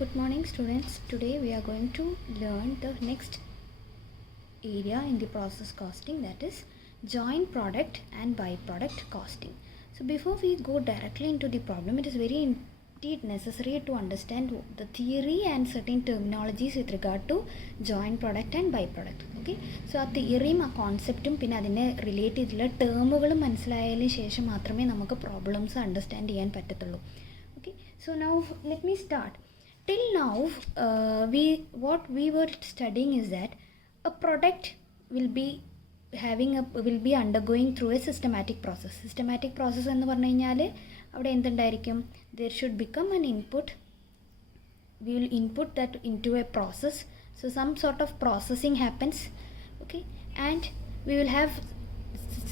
Good morning students. Today we are going to learn the next area in the process costing, that is joint product and byproduct costing. So before we go directly into the problem, it is very indeed necessary to understand the theory and certain terminologies with regard to joint product and byproduct. Okay, so ആ തിയറിയും ആ കോൺസെപ്റ്റും പിന്നെ അതിനെ റിലേറ്റ് ചെയ്തിട്ടുള്ള ടേമുകളും മനസ്സിലായതിന് ശേഷം മാത്രമേ നമുക്ക് പ്രോബ്ലംസ് അണ്ടർസ്റ്റാൻഡ് ചെയ്യാൻ പറ്റത്തുള്ളൂ. Okay, so now let me start. Till now what we were studying is that a product will be undergoing through a systematic process എന്ന് പറഞ്ഞു കഴിഞ്ഞാൽ അവിടെ എന്തുണ്ടായിരിക്കും, there should become an input, we will input that into a process, so some sort of processing happens. Okay, and we will have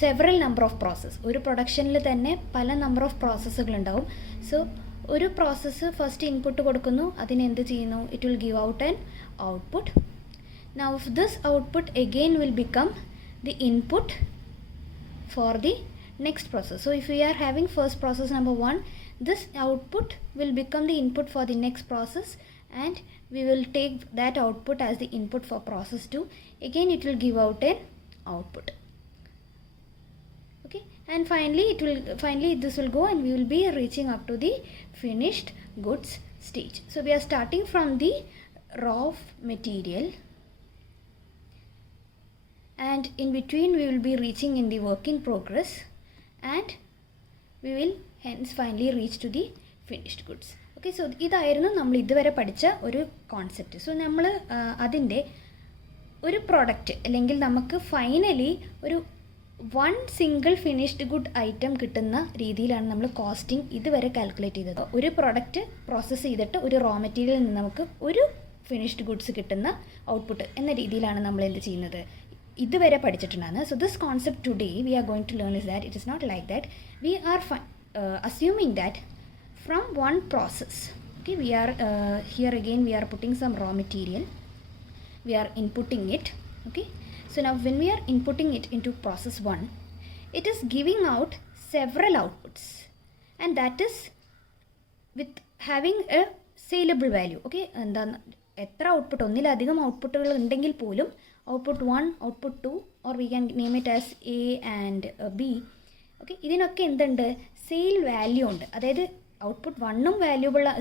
several number of process. ഒരു പ്രൊഡക്ഷനിൽ തന്നെ പല number of പ്രോസസ്സുകൾ ഉണ്ടാവും. സോ ഒരു പ്രോസസ്സ് ഫസ്റ്റ് ഇൻപുട്ട് കൊടുക്കുന്നു, അതിന് എന്ത് ചെയ്യുന്നു, it will give out an output. Now this output again will become the input for the next process. So if we are having first process number 1, this output will become the input for the next process, and we will take that output as the input for process 2. Again it will give out an output. Okay, and finally this will go and we will be reaching up to the finished goods stage. So we are starting from the raw material, and in between we will be reaching in the work in progress, and we will hence finally reach to the finished goods. Okay, so ഇതായിരുന്നു നമ്മൾ ഇതുവരെ പഠിച്ച ഒരു concept. So നമ്മൾ അതിൻ്റെ ഒരു പ്രോഡക്റ്റ് അല്ലെങ്കിൽ നമുക്ക് ഫൈനലി ഒരു one single finished good item കിട്ടുന്ന രീതിയിലാണ് നമ്മൾ കോസ്റ്റിംഗ് ഇതുവരെ കാൽക്കുലേറ്റ് ചെയ്തത്. ഒരു പ്രോഡക്റ്റ് പ്രോസസ്സ് ചെയ്തിട്ട് ഒരു റോ മെറ്റീരിയലിൽ നിന്ന് നമുക്ക് ഒരു ഫിനിഷ്ഡ് ഗുഡ്സ് കിട്ടുന്ന ഔട്ട്പുട്ട് എന്ന രീതിയിലാണ് നമ്മൾ എന്ത് ചെയ്യുന്നത്, ഇതുവരെ പഠിച്ചിട്ടുണ്ടാണ്. So this concept today we are going to learn is that it is not like that. We are assuming that from one process, okay, we are here again we are putting some raw material, we are inputting it. Okay, so now when we are inputting it into process 1, it is giving out several outputs, and that is with having a saleable value. Okay, എന്താ എത്ര ഔട്ട്പുട്ട്, ഒന്നിലധികം ഔട്ട്പുട്ടുകൾ ഉണ്ടെങ്കിൽ പോലും ഔട്ട്പുട്ട് 1, ഔട്ട്പുട്ട് 2, or we can name it as A and B. Okay, ഇതിനൊക്കെ എന്തുണ്ട്, sale value ഉണ്ട്. അതായത് ഔട്ട്പുട്ട് 1ഉം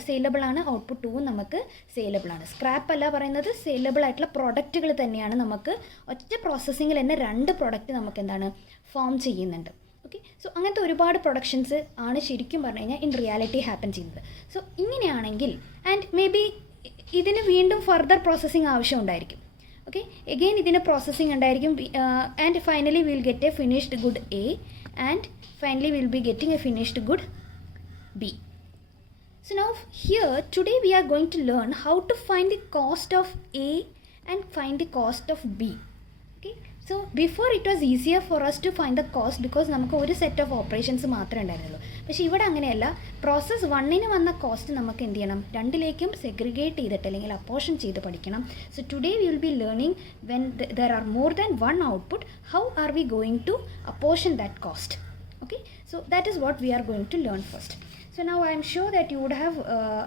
സെയിലബിൾ ആണ്, ഔട്ട്പുട്ട് 2ഉം നമുക്ക് സെയിലബിൾ ആണ്. സ്ക്രാപ്പ് അല്ല പറയുന്നത്, സെയിലബിൾ ആയിട്ടുള്ള പ്രൊഡക്റ്റുകൾ തന്നെയാണ്. നമുക്ക് ഒറ്റ പ്രോസസ്സിങ്ങിൽ തന്നെ 2 പ്രൊഡക്റ്റ് നമുക്ക് എന്താണ് ഫോം ചെയ്യുന്നുണ്ട്. ഓക്കെ, സോ അങ്ങനത്തെ ഒരുപാട് പ്രൊഡക്ഷൻസ് ആണ് ശരിക്കും പറഞ്ഞു കഴിഞ്ഞാൽ ഇൻ റിയാലിറ്റി ഹാപ്പൻ ചെയ്യുന്നത്. സോ ഇങ്ങനെയാണെങ്കിൽ ആൻഡ് മേ ബി ഇതിന് വീണ്ടും ഫർദർ പ്രോസസ്സിങ് ആവശ്യം ഉണ്ടായിരിക്കും. Okay, again ഇതിന് പ്രോസസ്സിങ് ഉണ്ടായിരിക്കും, and finally will get A finished good A, and finally will be getting A finished good B. So now here today we are going to learn how to find the cost of A and find the cost of B. Okay, so before it was easier for us to find the cost because നമുക്ക് ഒരു set of operations മാത്രമേ ഉണ്ടായിരുന്നുള്ളൂ. പക്ഷേ ഇവിടെ അങ്ങനെയല്ല. പ്രോസസ്സ് 1ന് വന്ന കോസ്റ്റ് നമുക്ക് എന്ത് ചെയ്യണം, 2ലേക്കും സെഗ്രിഗേറ്റ് ചെയ്തിട്ട് അല്ലെങ്കിൽ അപ്പോർഷൻ ചെയ്ത് പഠിക്കണം. So today we will be learning when there are more than 1 output, how are we going to apportion that cost. Okay, so that is what we are going to learn first. So now I am sure that you would have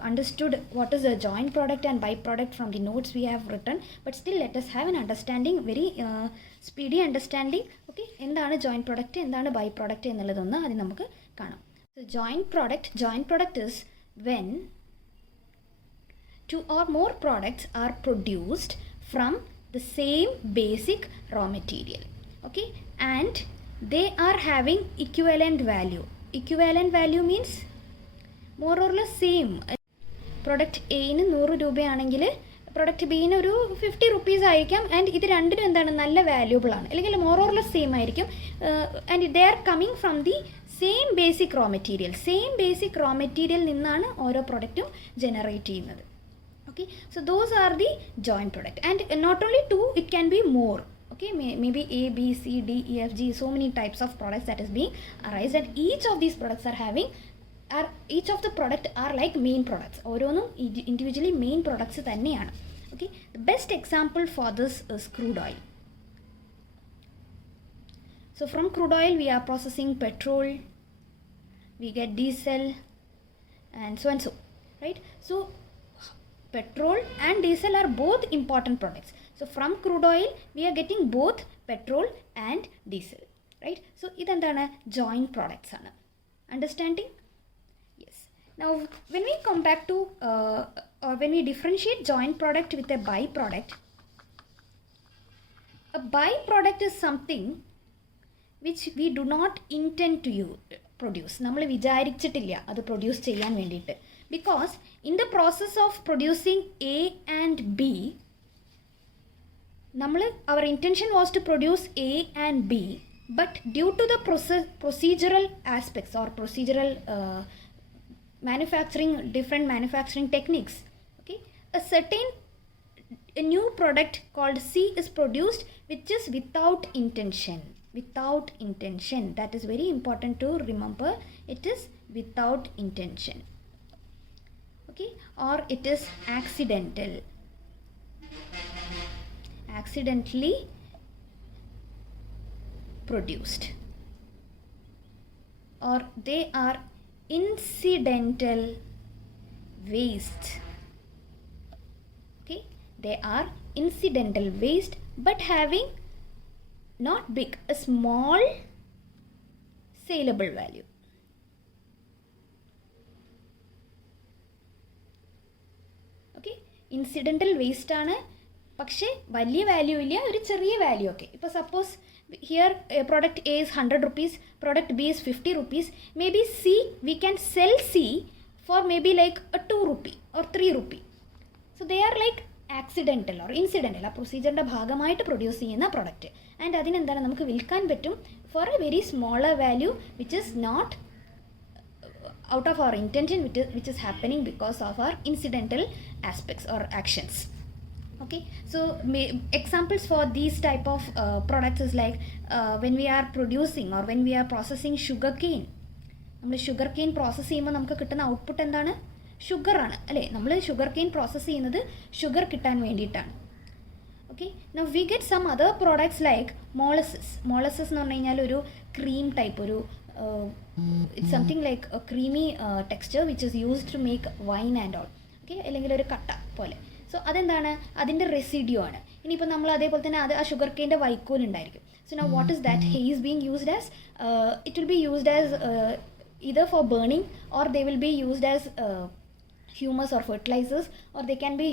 understood what is a joint product and byproduct from the notes we have written, but still let us have an understanding, very speedy understanding. Okay, എന്താണ് joint product, എന്താണ് byproduct എന്നുള്ളതൊന്ന് അത് നമുക്ക് കാണാം. So joint product is when 2 or more products are produced from the same basic raw material. Okay, and they are having equivalent value. Equivalent value means more or less same. Product എന് 100 രൂപയാണെങ്കിൽ product ബിന് ഒരു 50 റുപ്പീസ് ആയിരിക്കാം, ആൻഡ് ഇത് രണ്ടിനും എന്താണ് നല്ല valuable ആണ്, അല്ലെങ്കിൽ മോർ ഓർ ലെസ് സെയിം ആയിരിക്കും. And they are coming from the same basic raw material നിന്നാണ് ഓരോ പ്രൊഡക്റ്റും ജനറേറ്റ് ചെയ്യുന്നത്. Okay, so those are the joint product, and not only 2, it can be more. Okay, maybe A, B, C, D, E, F, G, so many types of products that is being arised, and each of these products each of the product are like main products. ഓരോന്നും individually main products തന്നെയാണ്. Okay, the best example for this is crude oil. So from crude oil we are processing petrol, we get diesel, and so, right? So petrol and diesel are both important products. So from crude oil we are getting both petrol and diesel, right? So idendana joint products aanu. Understanding? Yes. Now when we come back to or when we differentiate joint product with a byproduct, a byproduct is something which we do not intend to produce. നമ്മൾ വിചാരിച്ചിട്ടില്ല അത് പ്രൊഡ്യൂസ് ചെയ്യാൻ വേണ്ടിയിട്ട്. Because in the process of producing A and B, our intention was to produce A and B, but due to the procedural aspects or procedural different manufacturing techniques, okay, a new product called C is produced which is without intention. That is very important to remember. It is without intention, okay, or it is accidentally produced, or they are incidental waste. Okay, they are incidental waste but having not big, a small saleable value. Okay, incidental waste ആണ്, പക്ഷേ വലിയ വാല്യൂ ഇല്ല, ഒരു ചെറിയ വാല്യൂ ഒക്കെ. ഇപ്പോൾ suppose here product A is 100 rupees, product B is 50 rupees, maybe C we can sell C for maybe like a 2 rupee or 3 rupee. So they are like accidental or incidental, ആ പ്രൊസീജിയറിൻ്റെ ഭാഗമായിട്ട് പ്രൊഡ്യൂസ് ചെയ്യുന്ന പ്രൊഡക്റ്റ്. ആൻഡ് അതിനെന്താണ് നമുക്ക് വിൽക്കാൻ പറ്റും for a very smaller value which is not out of our intention, which is happening because of our incidental aspects or actions. Okay, so examples for these type of products is like when we are producing or when we are processing sugar cane. നമ്മൾ sugar cane process ചെയ്യുമ്പോൾ നമുക്ക് കിട്ടുന്ന output എന്താണ്? ഷുഗറാണ് അല്ലേ? നമ്മൾ sugar cane process ചെയ്യുന്നത് sugar കിട്ടാൻ വേണ്ടിയിട്ടാണ്. Okay, now we get some other products like molasses. Molasses എന്ന് പറഞ്ഞു കഴിഞ്ഞാൽ ഒരു ക്രീം ടൈപ്പ്, ഒരു it's something like a creamy texture which is used to make wine and all. Okay, അല്ലെങ്കിൽ ഒരു കട്ട പോലെ. സോ അതെന്താണ്? അതിൻ്റെ റെസിഡ്യൂ ആണ്. ഇനിയിപ്പോൾ നമ്മൾ അതേപോലെ തന്നെ ആ ഷുഗർ കെയിൻ്റെ വൈക്കോൽ ഉണ്ടായിരിക്കും. So now what is that? Hey is being used as, it will be used as either for burning or they will be used as humus or fertilizers, or they can be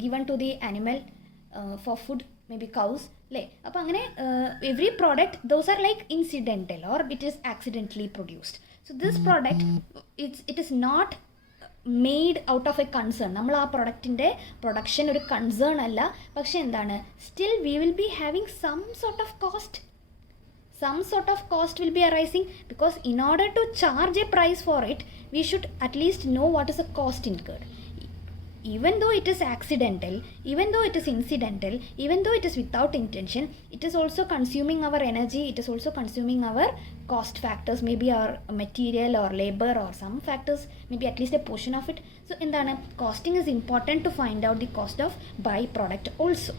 given to the animal for food, maybe cows le. Appo angane every product, those are like incidental or it is accidentally produced. So this product, it is not made out of a concern. നമ്മൾ ആ പ്രൊഡക്റ്റിൻ്റെ പ്രൊഡക്ഷൻ ഒരു കൺസേൺ അല്ല, പക്ഷെ എന്താണ്, still we will be having some sort of cost. Some sort of cost will be arising, because in order to charge a price for it, we should at least know what is the cost incurred. Even though it is accidental, even though it is incidental, even though it is without intention, it is also consuming our energy, it is also consuming our cost factors, maybe our material or labor or some factors, maybe at least a portion of it. So endana, costing is important to find out the cost of byproduct also,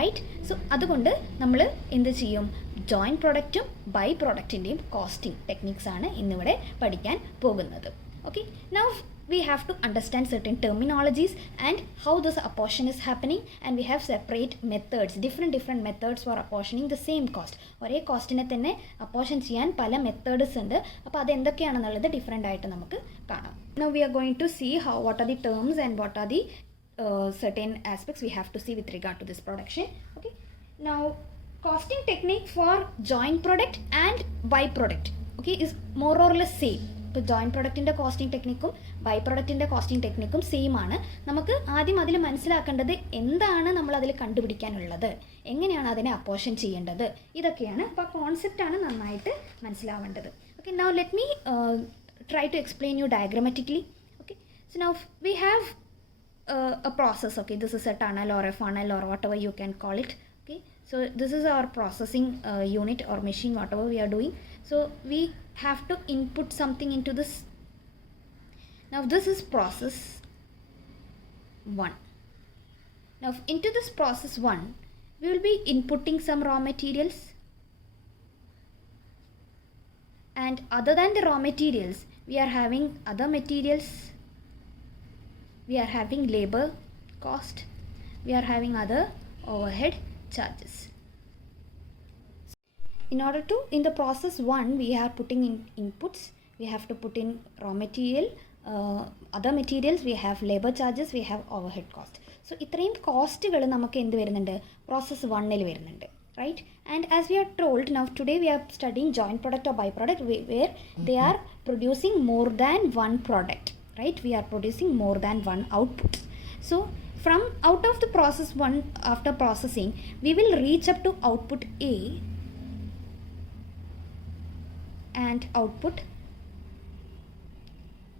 right? So അതുകൊണ്ട് നമ്മൾ എന്ത് ചെയ്യും? ജോയിൻറ്റ് പ്രൊഡക്റ്റും ബൈ പ്രൊഡക്റ്റിൻ്റെയും costing techniques ആണ് ഇന്നിവിടെ പഠിക്കാൻ പോകുന്നത്. Okay, now we have to understand certain terminologies and how this apportion is happening, and we have separate methods, different methods for apportioning the same cost. ഒരേ കോസ്റ്റിനെ തന്നെ അപ്പോർഷൻ ചെയ്യാൻ പല മെത്തേഡ്സ് ഉണ്ട്. അപ്പോൾ അതെന്തൊക്കെയാണെന്നുള്ളത് ഡിഫറെൻ്റ് ആയിട്ട് നമുക്ക് കാണാം. Now we are going to see what are the terms and what are the certain aspects we have to see with regard to this production. Okay, now costing technique for joint product and byproduct, okay, is more or less same. ഇപ്പോൾ joint പ്രൊഡക്റ്റിൻ്റെ costing ടെക്നിക്കും by പ്രൊഡക്റ്റിൻ്റെ costing ടെക്നിക്കും same ആണ്. നമുക്ക് ആദ്യം അതിൽ മനസ്സിലാക്കേണ്ടത് എന്താണ് നമ്മൾ അതിൽ കണ്ടുപിടിക്കാനുള്ളത്, എങ്ങനെയാണ് അതിനെ അപ്പോർഷൻ ചെയ്യേണ്ടത്, ഇതൊക്കെയാണ്. അപ്പോൾ ആ കോൺസെപ്റ്റാണ് നന്നായിട്ട് മനസ്സിലാവേണ്ടത്. Okay, now let me try to explain you ഡയഗ്രമാറ്റിക്കലി. Okay, so now we have a process. Okay, this is a tunnel or a funnel or whatever you can call it. Okay, so this is our processing unit or machine, whatever we are doing. So we have to input something into this. Now this is process 1. Now into this process 1 we will be inputting some raw materials, and other than the raw materials we are having other materials we are having labor cost, we are having other overhead charges. In order to, in the process 1, we are putting in inputs, we have to put in raw material, other materials, we have labor charges, we have overhead cost. So ഇത്രയും കോസ്റ്റുകൾ നമുക്ക് എന്ത് വരുന്നുണ്ട്, പ്രോസസ്സ് 1-ൽ വരുന്നുണ്ട്, right? And as we are told, now today we are studying joint product or byproduct, where they are producing more than one product, right? We are producing more than one output. So from out of the process 1, after processing, we will reach up to output A and output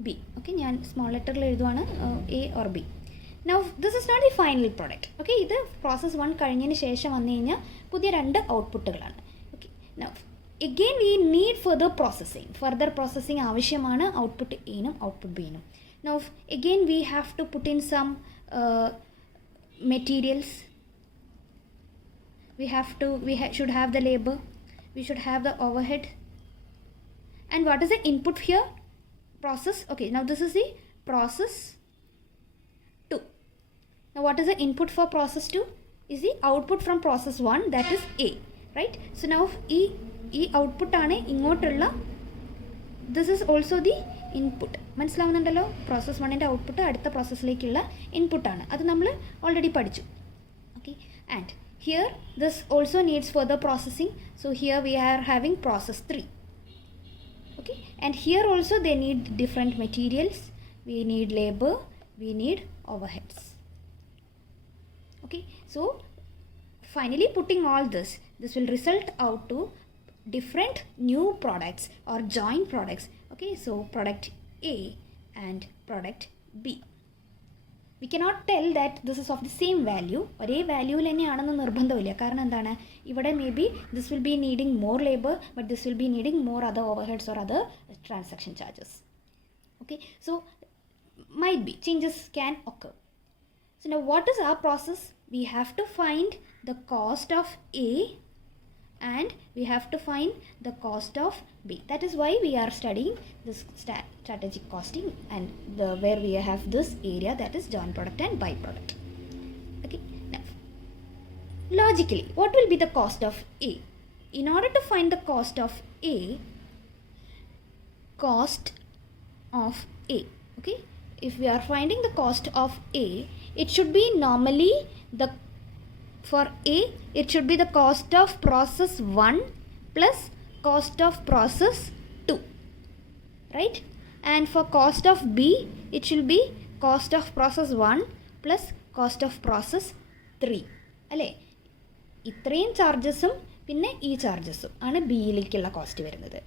B. Okay, ഞാൻ സ്മോൾ ലെറ്ററിൽ എഴുതുവാണ്, A or B. Now this is not the final product. Okay, ഇത് process 1 കഴിഞ്ഞതിന് ശേഷം വന്നു കഴിഞ്ഞാൽ പുതിയ 2 ഔട്ട്പുട്ടുകളാണ്. Okay, now again we need further processing ആവശ്യമാണ് ഔട്ട്പുട്ട് എനും ഔട്ട്പുട്ട് ബിനും. Now again we have to put in some materials, we should have the labor, we should have the overhead. And what is the input here? Process. Okay, now this is the process 2. Now what is the input for process 2? Is the output from process 1, that is A, right? So now ഈ output ആണ് ഇങ്ങോട്ടുള്ള, this is also the input. മനസ്സിലാവുന്നുണ്ടല്ലോ, process 1-ൻ്റെ output അടുത്ത പ്രോസസ്സിലേക്കുള്ള ഇൻപുട്ടാണ്, അത് നമ്മൾ ഓൾറെഡി പഠിച്ചു. Okay, and here this also needs further processing. So here we are having process 3. Okay, and here also they need different materials, we need labor, we need overheads. Okay, so finally putting all this will result out to different new products or joint products. Okay, so product A and product B. We cannot tell that this is of the same value. ഒരേ വാല്യൂവിൽ തന്നെയാണെന്ന് നിർബന്ധമില്ല. കാരണം എന്താണ്, ഇവിടെ may be this will be needing more labour, but this will be needing more other overheads or other transaction charges. Okay, so might be changes can occur. So now what is our process? We have to find the cost of A and we have to find the cost of B. That is why we are studying this strategic costing, and where we have this area, that is joint product and byproduct. Okay, now logically what will be the cost of A? In order to find the cost of A, okay, if we are finding the cost of A, it should be normally for A, it should be the cost of process 1 plus cost of process 2, right? And for cost of B, it should be cost of process 1 plus cost of process 3. അല്ലേ, ഇത്രയും ചാർജസും പിന്നെ ഈ ചാർജസും ആണ് ബിയിലേക്കുള്ള കോസ്റ്റ് വരുന്നത്.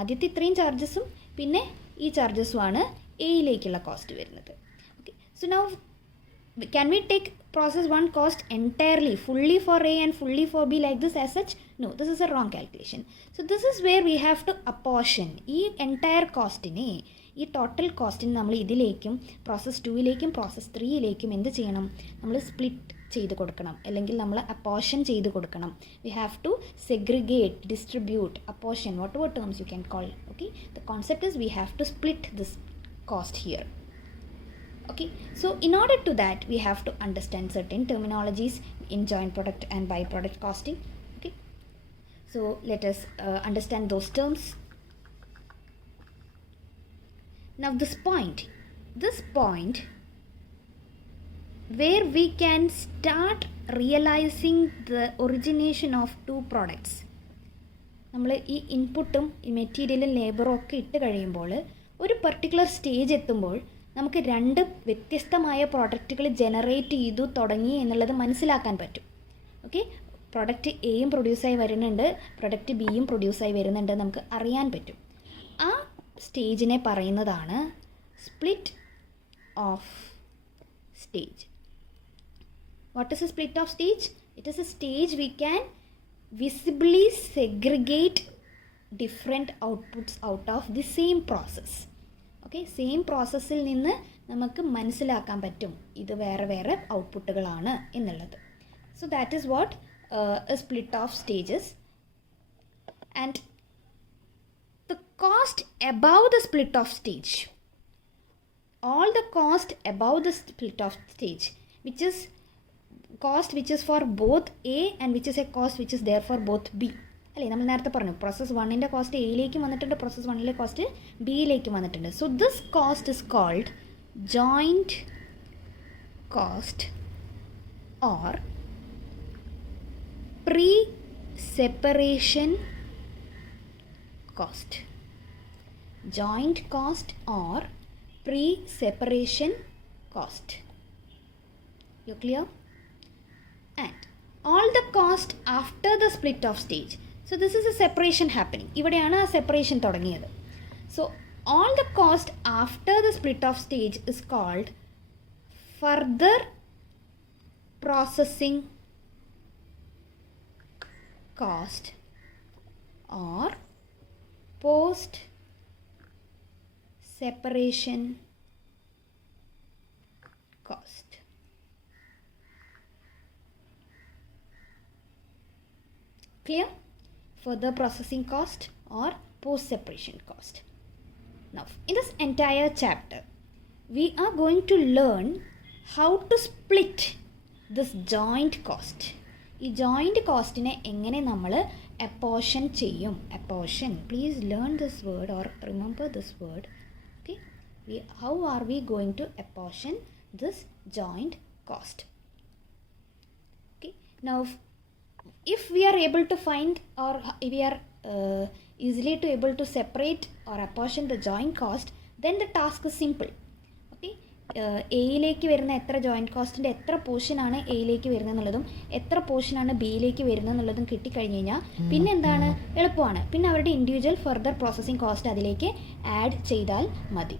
ആദ്യത്തെ ഇത്രയും ചാർജസും പിന്നെ ഈ ചാർജസും ആണ് എയിലേക്കുള്ള കോസ്റ്റ് വരുന്നത്. Okay, so now can we take process 1 cost entirely, fully for A and fully for B like this as such? No, this is a wrong calculation. So this is where we have to apportion ഈ entire കോസ്റ്റിനെ, ഈ ടോട്ടൽ കോസ്റ്റിന് നമ്മൾ ഇതിലേക്കും പ്രോസസ് 2-ലേക്കും പ്രോസസ് 3-ലേക്കും എന്ത് ചെയ്യണം, നമ്മൾ സ്പ്ലിറ്റ് ചെയ്ത് കൊടുക്കണം, അല്ലെങ്കിൽ നമ്മൾ അപ്പോർഷൻ ചെയ്ത് കൊടുക്കണം. We have to segregate, distribute, apportion, whatever terms you can call. Okay, the concept is we have to split this cost here. Okay, so in order to that we have to understand certain terminologies in joint product and byproduct costing. Okay, so let us understand those terms. Now this point where we can start realizing the origination of two products. നമ്മൾ ഈ ഇൻപുട്ടും ഈ മെറ്റീരിയലും ലേബറും ഒക്കെ ഇട്ട് കഴിയുമ്പോൾ ഒരു പർട്ടിക്കുലർ സ്റ്റേജ് എത്തുമ്പോൾ നമുക്ക് 2 വ്യത്യസ്തമായ പ്രോഡക്റ്റുകൾ ജനറേറ്റ് ചെയ്തു തുടങ്ങി എന്നുള്ളത് മനസ്സിലാക്കാൻ പറ്റും. ഓക്കെ, പ്രൊഡക്റ്റ് എയും പ്രൊഡ്യൂസായി വരുന്നുണ്ട്, പ്രൊഡക്റ്റ് ബിയും പ്രൊഡ്യൂസായി വരുന്നുണ്ട്, നമുക്ക് അറിയാൻ പറ്റും. ആ സ്റ്റേജിനെ പറയുന്നതാണ് split of stage. What is A split of stage? It is A stage we can visibly segregate different outputs out of the same process. Okay, same പ്രോസസ്സിൽ നിന്ന് നമുക്ക് മനസ്സിലാക്കാൻ പറ്റും ഇത് വേറെ വേറെ ഔട്ട്പുട്ടുകളാണ് എന്നുള്ളത്. So that is what A split of stages. And the cost above the split of stage all the cost above the split off stage, which is cost which is for both A and which is a cost which is there for both B. അല്ലേ, നമ്മൾ നേരത്തെ പറഞ്ഞു പ്രോസസ് 1ൻ്റെ കോസ്റ്റ് എയിലേക്കും വന്നിട്ടുണ്ട്, പ്രോസസ് 1ലെ cost ബിയിലേക്കും വന്നിട്ടുണ്ട്. So this cost is called joint cost or pre-separation cost. Joint cost or pre-separation cost. You clear? And all the cost after the split off stage. So this is a separation happening. ഇവിടെയാണ് ആ separation തുടങ്ങിയത്. So all the cost after the split off stage is called further processing cost or post separation cost. Clear? Further processing cost or post separation cost. Now in this entire chapter we are going to learn how to split this joint cost. ഈ joint കോസ്റ്റിനെ എങ്ങനെ നമ്മൾ apportion ചെയ്യും? Apportion, please learn this word or remember this word. Okay, how are we going to apportion this joint cost? Okay, now if we are able to find or if we are easily to able to separate or apportion the joint cost, then the task is simple. Okay, എയിലേക്ക് വരുന്ന എത്ര ജോയിൻറ്റ് കോസ്റ്റിൻ്റെ എത്ര പോർഷനാണ് എയിലേക്ക് വരുന്നത് എന്നുള്ളതും എത്ര പോർഷനാണ് ബിയിലേക്ക് വരുന്നത് എന്നുള്ളതും കിട്ടിക്കഴിഞ്ഞ് കഴിഞ്ഞാൽ പിന്നെ എന്താണ്, എളുപ്പമാണ്. പിന്നെ അവരുടെ ഇൻഡിവിജ്വൽ ഫർദർ പ്രോസസ്സിംഗ് കോസ്റ്റ് അതിലേക്ക് ആഡ് ചെയ്താൽ മതി.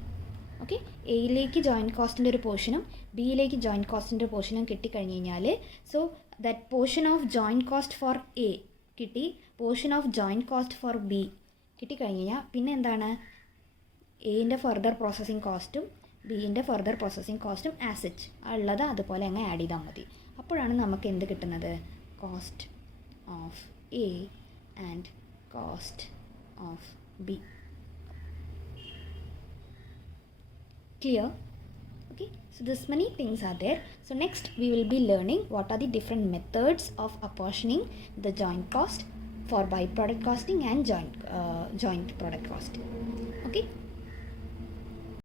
ഓക്കെ, എയിലേക്ക് ജോയിൻറ്റ് കോസ്റ്റിൻ്റെ ഒരു പോർഷനും ബിയിലേക്ക് ജോയിൻറ്റ് കോസ്റ്റിൻ്റെ പോർഷനും കിട്ടിക്കഴിഞ്ഞ് കഴിഞ്ഞാൽ so that portion of joint cost for A കിട്ടി, portion of joint cost for B കിട്ടിക്കഴിഞ്ഞാൽ പിന്നെ എന്താണ്, എയിൻ്റെ ഫർദർ പ്രോസസ്സിംഗ് കോസ്റ്റും ബിൻ്റെ ഫർദർ പ്രോസസ്സിംഗ് കോസ്റ്റും ആസിറ്റ് ഉള്ളത് അതുപോലെ അങ്ങ് ആഡ് ചെയ്താൽ മതി. അപ്പോഴാണ് നമുക്ക് എന്ത് കിട്ടുന്നത്, cost of A and cost of B. Clear? Okay, so this many things are there. So next we will be learning what are the different methods of apportioning the joint cost for byproduct costing and joint product costing. Okay.